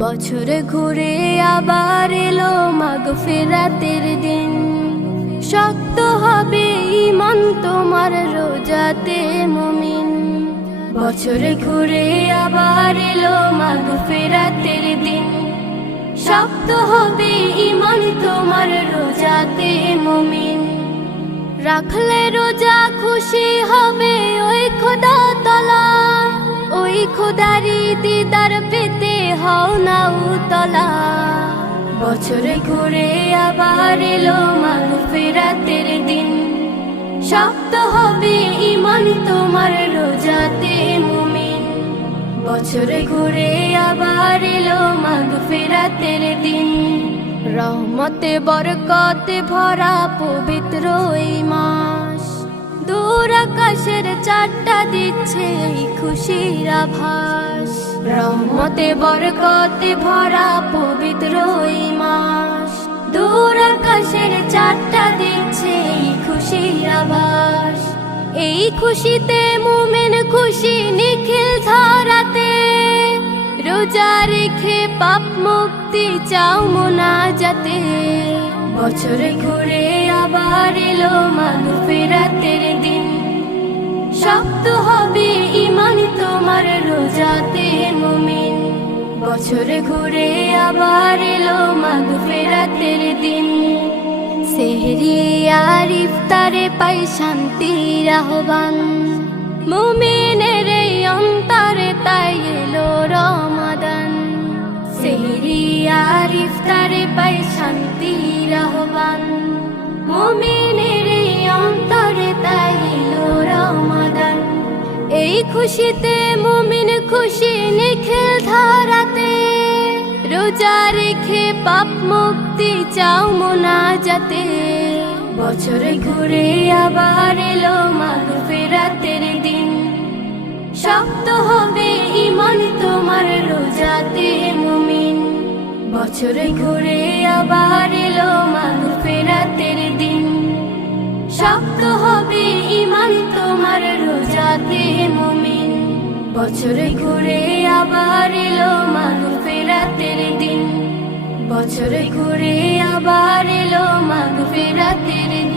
বছর ঘুরে আবার এলো মাগ ফেরাতের দিন। শক্ত হবে ইমান তোমার রোজাতে মুমিন। বছর ঘুরে আবার এলো মাগ ফেরাতের দিন। শক্ত হবে ইমান তোমার রোজাতে মুমিন। রাখলে রোজা খুশি হবে ওই খোদা তলা। ওই খোদারি দিদার পেতে হও না উতলা বছরে ঘুরে আবার এলো মাগ ফেরাতের দিন। শক্ত হবে ইমান তোমার রোজাতে মুমিন। বছরে ঘুরে আবার এলো মাগ ফেরাতের দিন। রহমতে বরকতে ভরা পবিত্র এই মাস দূর আকাশের চারটা দিচ্ছে এই খুশির আভাস। রহমতে, বরকতে ভরা পবিত্র এই মাস। দূর আকাশের চারটা দিচ্ছে এই খুশির আভাস। এই খুশিতে মুমেন খুশি নিখিল ধরাতে। রোজা রেখে পাপ মুক্তি চাও মোনা যাতে বছরে ঘুরে আবার এলো মাগ ফেরাতের দিন। শক্ত হবে ইমান তোমার রোজাতে মুমিন। বছরে ঘুরে আবার এলো মাগ ফেরাতের দিন। সেহরি আর ইফতারে পাই শান্তির আহ্বান। মুমিনের এই অন্তরে তাই এলো রমাদান। সেহরি আর ইফতারে পাই শান্তির আহ্বান। মুমিনের অন্তরে তাই এলো রমাদান। এই খুশিতে মুমিন খুশি নিখিল ধারাতে। রোজা রেখে পাপ মুক্তি চাও মোনা যাতে বছরে ঘুরে আবার এলো মাগ ফেরাতের দিন। শক্ত হবে ইমান তোমার রোজাতে মুমিন। বছরে ঘুরে আবার এলো বছরে ঘুরে আবার এলো মাগ ফেরাতের দিন। বছরে ঘুরে আবার এলো মানুষ ফেরাতের দিন